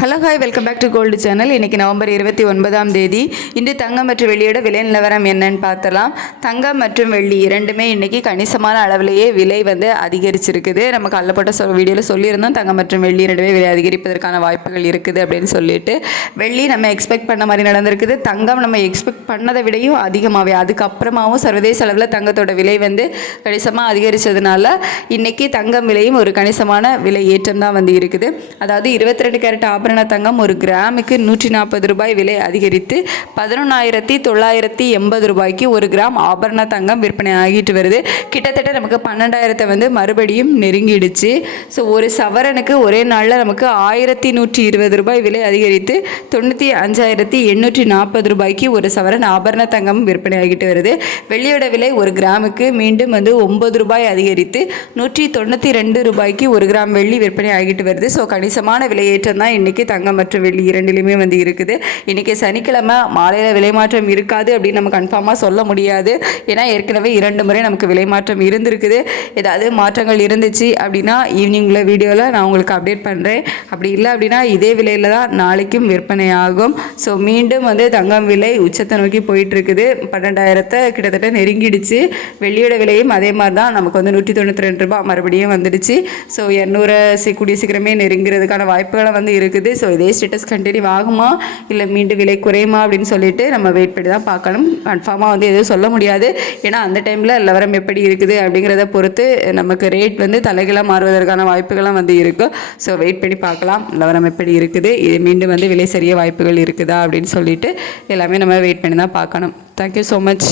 Hello hi, welcome back to gold channel. இன்றைக்கி November 29ஆம் தேதி. இன்று தங்கம் மற்றும் வெள்ளியோட விலை நிலவரம் என்னன்னு பார்த்தலாம். தங்கம் மற்றும் வெள்ளி இரண்டுமே இன்றைக்கி கணிசமான அளவிலேயே விலை அதிகரிச்சிருக்குது. நம்ம கல்லப்பட்ட வீடியோவில் சொல்லியிருந்தோம், தங்கம் மற்றும் வெள்ளி இரண்டுமே விலை அதிகரிப்பதற்கான வாய்ப்புகள் இருக்குது அப்படின்னு சொல்லிட்டு. வெள்ளி நம்ம எக்ஸ்பெக்ட் பண்ண மாதிரி நடந்திருக்குது. தங்கம் நம்ம எக்ஸ்பெக்ட் பண்ணதை விடையும் அதிகமாகவே, அதுக்கப்புறமாவும் சர்வதேச அளவில் தங்கத்தோட விலை கணிசமாக அதிகரித்ததுனால இன்றைக்கி தங்கம் விலையும் ஒரு கணிசமான விலை ஏற்றம் தான் இருக்குது. அதாவது 22 கேரட் ஆபரண தங்கம் ஒரு கிராமுக்கு 140 ரூபாய் விலை அதிகரித்து 11,980 ரூபாய்க்கு ஒரு கிராம் ஆபரண தங்கம் விற்பனை ஆகிட்டு வருது. கிட்டத்தட்ட நமக்கு 12,000 மறுபடியும் நெருங்கிடுச்சு. ஸோ ஒரு சவரனுக்கு ஒரே நாளில் நமக்கு 1,120 ரூபாய் விலை அதிகரித்து 95,840 ரூபாய்க்கு ஒரு சவரன் ஆபரண தங்கம் விற்பனை ஆகிட்டு வருது. வெள்ளியோட விலை ஒரு கிராமுக்கு மீண்டும் 9 ரூபாய் அதிகரித்து 192 ரூபாய்க்கு ஒரு கிராம் வெள்ளி விற்பனை ஆகிட்டு வருது. ஸோ கணிசமான விலையேற்றம் தான் இன்றைக்கி தங்கம் மற்றும் வெள்ளி இரண்டிலுமே இருக்குது. இன்றைக்கி சனிக்கிழமை மாலையில் விலை மாற்றம் இருக்காது அப்படின்னு நம்ம கன்ஃபார்மாக சொல்ல முடியாது. ஏன்னா ஏற்கனவே 2 முறை நமக்கு விலை மாற்றம் இருந்திருக்குது. ஏதாவது மாற்றங்கள் இருந்துச்சு அப்படின்னா ஈவினிங்கில் வீடியோவில் நான் உங்களுக்கு அப்டேட் பண்ணுறேன். அப்படி இல்லை அப்படின்னா இதே விலையில் தான் நாளைக்கும் விற்பனை ஆகும். ஸோ மீண்டும் தங்கம் விலை உச்சத்தை நோக்கி போயிட்டுருக்குது. 12,000 கிட்டத்தட்ட நெருங்கிடுச்சு. வெள்ளியோட விலையும் அதே மாதிரி தான், நமக்கு 192 ரூபாய் மறுபடியும் வந்துடுச்சு. ஸோ 200 கூடிய சீக்கிரமே நெருங்கிறதுக்கான வாய்ப்புகளை இருக்குது. ஸோ இதே ஸ்டேட்டஸ் கண்டினியூ ஆகுமா இல்லை மீண்டும் விலை குறையுமா அப்படின்னு சொல்லிட்டு நம்ம வெயிட் பண்ணி தான் பார்க்கணும். கன்ஃபார்மாக எதுவும் சொல்ல முடியாது. ஏன்னா அந்த டைமில் நிலவரம் எப்படி இருக்குது அப்படிங்கிறத பொறுத்து நமக்கு ரேட் தலைகளாக மாறுவதற்கான வாய்ப்புகளும் இருக்கும். ஸோ வெயிட் பண்ணி பார்க்கலாம் நிலவரம் எப்படி இருக்குது, இது மீண்டும் விலை சரிய வாய்ப்புகள் இருக்குதா அப்படின்னு சொல்லிட்டு எல்லாமே நம்ம வெயிட் பண்ணி தான் பார்க்கணும். Thank you so much.